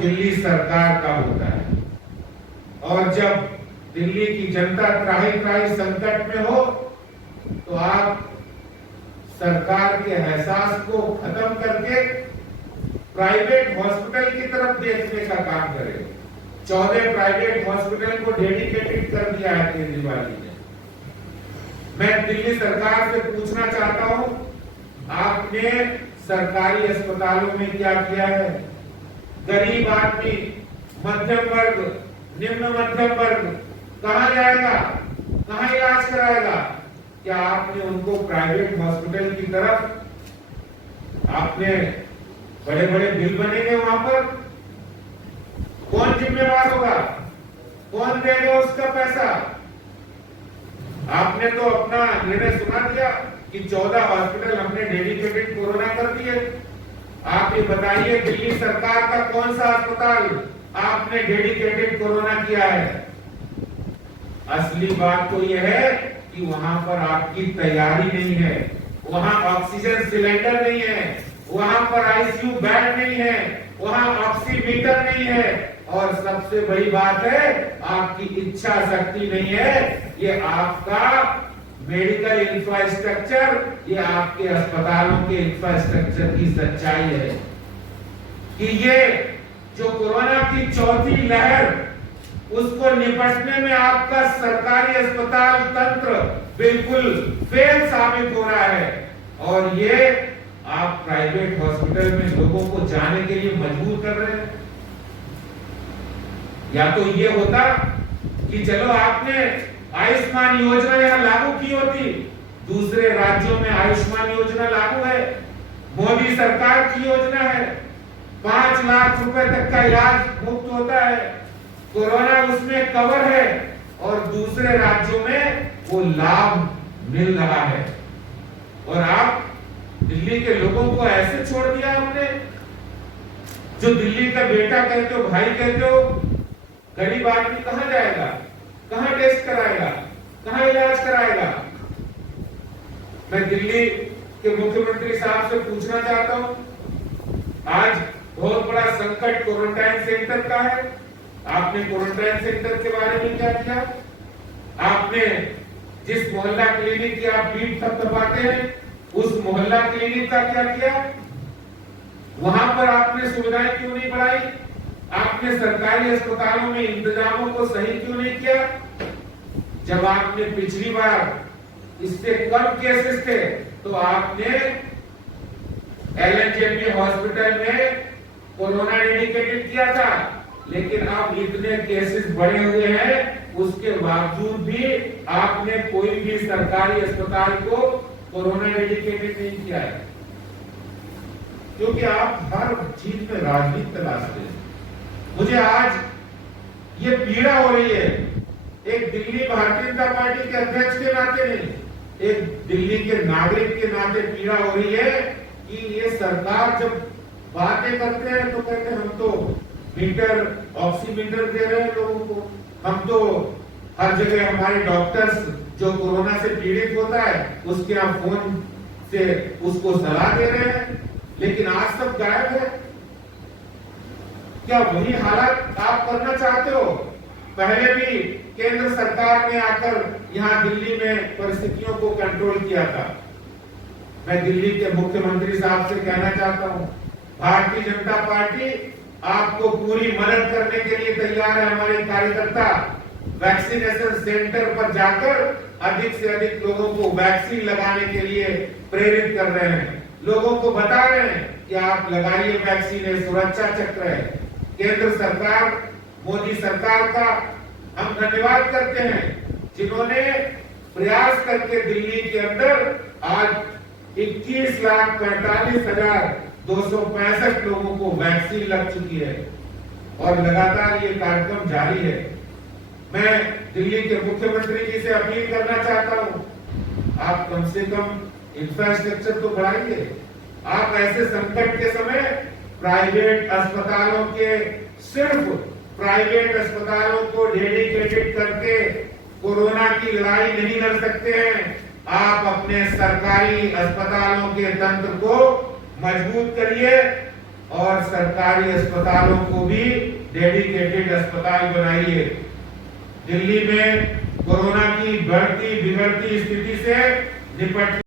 दिल्ली सरकार का होता है। और जब दिल्ली की जनता त्राही त्राही संकट में हो तो आप सरकार के एहसास को खत्म करके प्राइवेट हॉस्पिटल की तरफ देखने का काम करें। 14 प्राइवेट हॉस्पिटल को डेडिकेटेड कर दिया है केजरीवाल जी ने। मैं दिल्ली सरकार से पूछना चाहता हूं, आपने सरकारी अस्पतालों में क्या किया है? गरीब आदमी, मध्यम वर्ग, निम्न मध्यम वर्ग कहां जाएगा, कहां इलाज कराएगा? क्या आपने उनको प्राइवेट हॉस्पिटल की तरफ आपने बड़े बड़े बिल बनेंगे वहां पर? कौन जिम्मेवार होगा? कौन देगा उसका पैसा? आपने तो अपना निर्णय सुना दिया कि 14 हॉस्पिटल हमने डेडिकेटेड कोरोना कर दिए। आप ये बताइए, दिल्ली सरकार का कौन सा अस्पताल आपने डेडिकेटेड कोरोना किया है? असली बात तो यह है कि वहां पर आपकी तैयारी नहीं है, वहां ऑक्सीजन सिलेंडर नहीं है, वहां पर आईसीयू बेड नहीं है, वहां ऑक्सीमीटर नहीं है, और सबसे बड़ी बात है आपकी इच्छा शक्ति नहीं है। ये आपका मेडिकल इंफ्रास्ट्रक्चर, ये आपके अस्पतालों के इंफ्रास्ट्रक्चर की सच्चाई है कि ये जो कोरोना की चौथी लहर, उसको निपटने में आपका सरकारी अस्पताल तंत्र बिल्कुल फेल साबित हो रहा है। और ये आप प्राइवेट हॉस्पिटल में लोगों को जाने के लिए मजबूर कर रहे हैं। या तो ये होता कि चलो आपने आयुष्मान योजना यहां लागू की होती, दूसरे राज्यों में आयुष्मान योजना लागू है, मोदी सरकार की योजना है, 5 लाख रुपए तक का इलाज मुफ्त होता है, कोरोना उसमें कवर है, और दूसरे राज्यों में वो लाभ मिल रहा है। और आप दिल्ली के लोगों को ऐसे छोड़ दिया हमने? जो दिल्ली का बेटा कहते हो, भाई कहते हो, गरीब आदमी कहां जाएगा, कहां टेस्ट कराएगा, कहां इलाज कराएगा? मैं दिल्ली के मुख्यमंत्री साहब से पूछना चाहता हूं, आज बहुत बड़ा संकट क्वारंटाइन सेंटर का है। आपने क्वारंटाइन सेंटर के बारे में क्या किया? आपने जिस मोहल्ला क्लिनिक की आप पीठ थपथपाते हैं, उस मोहल्ला क्लिनिक का क्या किया? वहां पर आपने सुविधाएं क्यों नहीं बढ़ाई? आपने सरकारी अस्पतालों में इंतजामों को सही क्यों नहीं किया? जब आपने पिछली बार इससे कम केसेस थे तो आपने एलएनजेपी हॉस्पिटल में कोरोना डेडिकेटेड किया था, लेकिन अब इतने केसेस बढ़े हुए हैं, उसके बावजूद भी आपने कोई भी सरकारी अस्पताल को कोरोना डेडिकेटेड नहीं किया है, क्योंकि आप हर चीज में राजनीति तलाशते हैं। मुझे आज ये पीड़ा हो रही है, एक दिल्ली भारतीय जनता पार्टी के अध्यक्ष के नाते नहीं, एक दिल्ली के नागरिक के नाते पीड़ा हो रही है कि ये सरकार जब बातें करते हैं तो कहते हैं हम तो मीटर, ऑक्सीमीटर दे रहे हैं लोगों को, हम तो हर जगह हमारे डॉक्टर्स जो कोरोना से पीड़ित होता है उसके यहाँ फोन से उसको सलाह दे रहे हैं, लेकिन आज सब गायब है। क्या वही हालात आप करना चाहते हो? पहले भी केंद्र सरकार ने आकर यहां दिल्ली में परिस्थितियों को कंट्रोल किया था। मैं दिल्ली के मुख्यमंत्री साहब से कहना चाहता हूं, भारतीय जनता पार्टी आपको पूरी मदद करने के लिए तैयार है। हमारे कार्यकर्ता वैक्सीनेशन सेंटर पर जाकर अधिक से अधिक लोगों को वैक्सीन लगाने के लिए प्रेरित कर रहे हैं, लोगों को बता रहे हैं कि आप लगाइए वैक्सीन, है सुरक्षा चक्र है। केंद्र सरकार, मोदी सरकार का हम धन्यवाद करते हैं, जिन्होंने प्रयास करके दिल्ली के अंदर आज 21,45,265 लोगों को वैक्सीन लग चुकी है और लगातार ये कार्यक्रम जारी है। मैं दिल्ली के मुख्यमंत्री जी से अपील करना चाहता हूं, आप कम से कम इंफ्रास्ट्रक्चर तो बढ़ाइए। आप ऐसे संकट के समय प्राइवेट अस्पतालों के, सिर्फ प्राइवेट अस्पतालों को डेडिकेटेड करके कोरोना की लड़ाई नहीं लड़ सकते हैं। आप अपने सरकारी अस्पतालों के तंत्र को मजबूत करिए, और सरकारी अस्पतालों को भी डेडिकेटेड अस्पताल बनाइए। दिल्ली में कोरोना की बढ़ती बिगड़ती स्थिति से निपटने